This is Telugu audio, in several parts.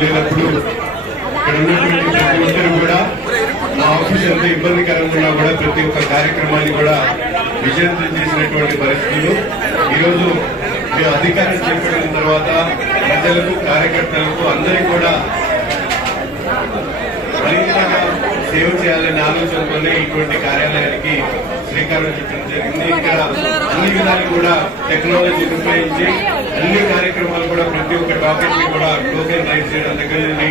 లేనప్పుడు కూడా నా ఆఫీస్ ఎంత ఇబ్బందికరంగా ఉన్నా కూడా ప్రతి ఒక్క కార్యక్రమాన్ని కూడా విజయంతం చేసినటువంటి పరిస్థితులు. ఈరోజు మేము అధికారం చేపట్టిన తర్వాత ప్రజలకు కార్యకర్తలకు అందరికీ కూడా మరింతగా సేవ చేయాలనే ఆలోచనతోనే ఇటువంటి కార్యాలయానికి శ్రీకారం చుట్టడం జరిగింది. ఇక్కడ అన్ని విధాలు కూడా టెక్నాలజీ ఉపయోగించి అన్ని కార్యక్రమాలు కూడా ప్రతి ఒక్క టాపిక్ని కూడా టోకెన్ రైజ్ చేయడం దగ్గర నుండి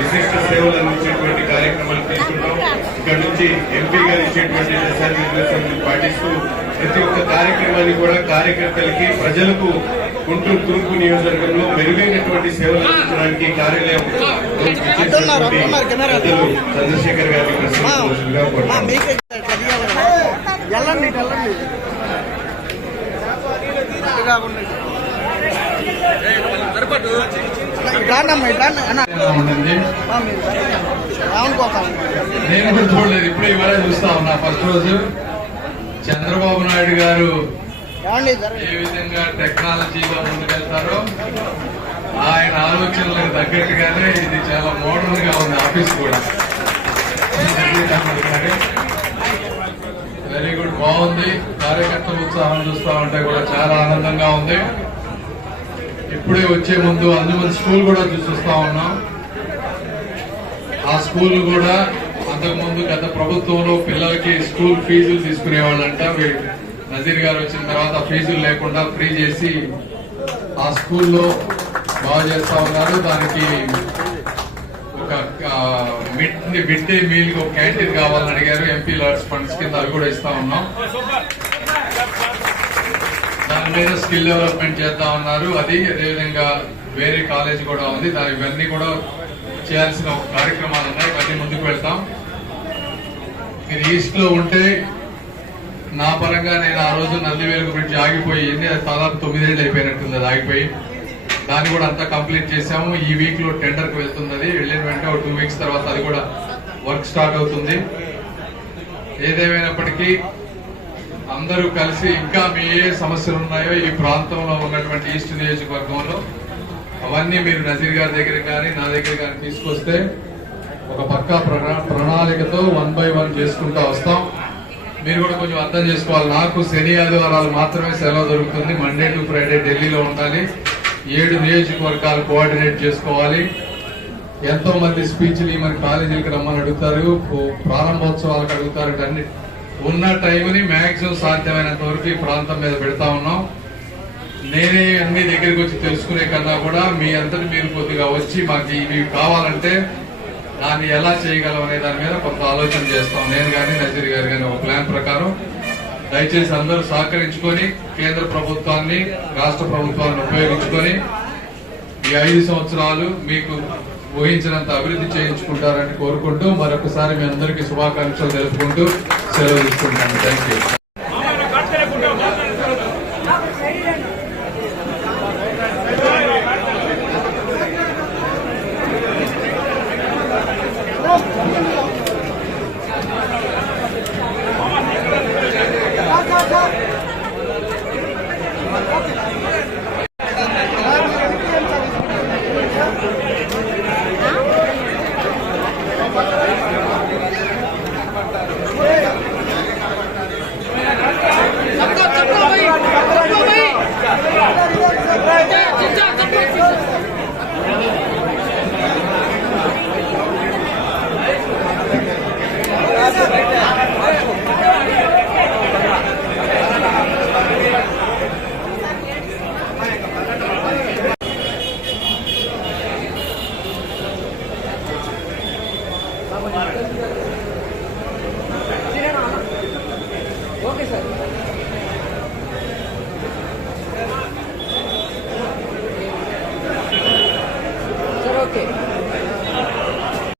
విశిష్ట సేవలు అందించేటువంటి కార్యక్రమాలు తీసుకుంటాం. ఇక్కడ నుంచి ఎంపీ గారు ఇచ్చేటువంటి దిశానిర్దేశాలను పాటిస్తూ ప్రతి ఒక్క కార్యక్రమాన్ని కూడా కార్యకర్తలకి ప్రజలకు గుంటూరు తూర్పు నియోజకవర్గంలో మెరుగైనటువంటి సేవలు అందించడానికి కార్యాలయం చంద్రశేఖర్ గారికి నేను కూడా చూడలేదు ఇప్పుడే ఇవాళ చూస్తా ఉన్నా. ఫస్ట్ రోజు చంద్రబాబు నాయుడు గారు ఏ విధంగా టెక్నాలజీలో ముందుకెళ్తారో ఆయన ఆలోచనలకు తగ్గట్టుగానే ఇది చాలా మోడర్న్గా ఉంది ఆఫీస్ కూడా. Very good. బాగుంది. కార్యకర్తల ఉత్సాహం చూస్తా ఉంటే కూడా చాలా ఆనందంగా ఉంది. ఇప్పుడే వచ్చే ముందు అందుమని స్కూల్ కూడా చూసిస్తా ఉన్నాం. ఆ స్కూల్ కూడా అంతకుముందు గత ప్రభుత్వంలో పిల్లలకి స్కూల్ ఫీజులు తీసుకునేవాళ్ళంట. నజీర్ గారు వచ్చిన తర్వాత ఫీజులు లేకుండా ఫ్రీ చేసి ఆ స్కూల్లో బాగు చేస్తా ఉన్నారు. దానికి ఒక మిడ్ డే మీల్ ఒక క్యాంటీన్ కావాలని అడిగారు. ఎంపీ లాడ్స్ ఫండ్స్ కింద అవి కూడా ఇస్తా ఉన్నాం. దాని మీద స్కిల్ డెవలప్మెంట్ చేద్దాం ఉన్నారు. అది అదేవిధంగా వేరే కాలేజ్ కూడా ఉంది. దాని ఇవన్నీ కూడా చేయాల్సిన ఒక కార్యక్రమాలు ఉన్నాయి. ఇవన్నీ ముందుకు వెళ్తాం. మీరు ఈస్ట్లో ఉంటే నా పరంగా నేను ఆ రోజు నందివేలు బ్రిడ్జ్ ఆగిపోయి ఎన్ని దాదాపు తొమ్మిదేళ్ళు అయిపోయినట్టుంది అది ఆగిపోయి. దాన్ని కూడా అంతా కంప్లీట్ చేశాము. ఈ వీక్లో టెండర్కి వెళ్తుంది అది వెళ్ళిన వెంటనే ఒక టూ వీక్స్ తర్వాత అది కూడా వర్క్ స్టార్ట్ అవుతుంది. ఏదేమైనప్పటికీ అందరూ కలిసి ఇంకా మీ ఏ సమస్యలు ఉన్నాయో ఈ ప్రాంతంలో ఉన్నటువంటి ఈస్ట్ నియోజకవర్గంలో అవన్నీ మీరు నజీర్ గారి దగ్గర కానీ నా దగ్గర కానీ తీసుకొస్తే ఒక పక్కా ప్రణా- ప్రణాళికతో వన్ బై వన్ చేసుకుంటూ వస్తాం. మీరు కూడా కొంచెం అర్థం చేసుకోవాలి. నాకు శని ఆదివారాలు మాత్రమే సెలవు దొరుకుతుంది. మండే టు ఫ్రైడే ఢిల్లీలో ఉండాలి. ఏడు నియోజకవర్గాలు కోఆర్డినేట్ చేసుకోవాలి. ఎంతో మంది స్పీచ్లు మన కాలేజీలకు రమ్మని అడుగుతారు. ప్రారంభోత్సవాలకు అడుగుతారు. అన్ని ఉన్న టైంని మ్యాక్సిమం సాధ్యమైనంత వరకు ఈ ప్రాంతం మీద పెడతా ఉన్నాం. నేనే అన్ని దగ్గరికి వచ్చి తెలుసుకునే కన్నా కూడా మీ అంతటి మీరు కొద్దిగా వచ్చి మాకు ఇవి కావాలంటే దాన్ని ఎలా చేయగలం అనే దాని మీద కొంత ఆలోచన చేస్తాం. నేను కానీ నజీర్ గారు కానీ ఒక ప్లాన్ ప్రకారం దయచేసి అందరూ సహకరించుకొని కేంద్ర ప్రభుత్వాన్ని రాష్ట్ర ప్రభుత్వాన్ని ఉపయోగించుకొని ఈ ఐదు సంవత్సరాలు మీకు ఊహించినంత అభివృద్ధి చేయించుకుంటారని కోరుకుంటూ మరొకసారి మీ అందరికీ శుభాకాంక్షలు తెలుపుకుంటూ సెలవు తీసుకుంటాను థ్యాంక్ యూ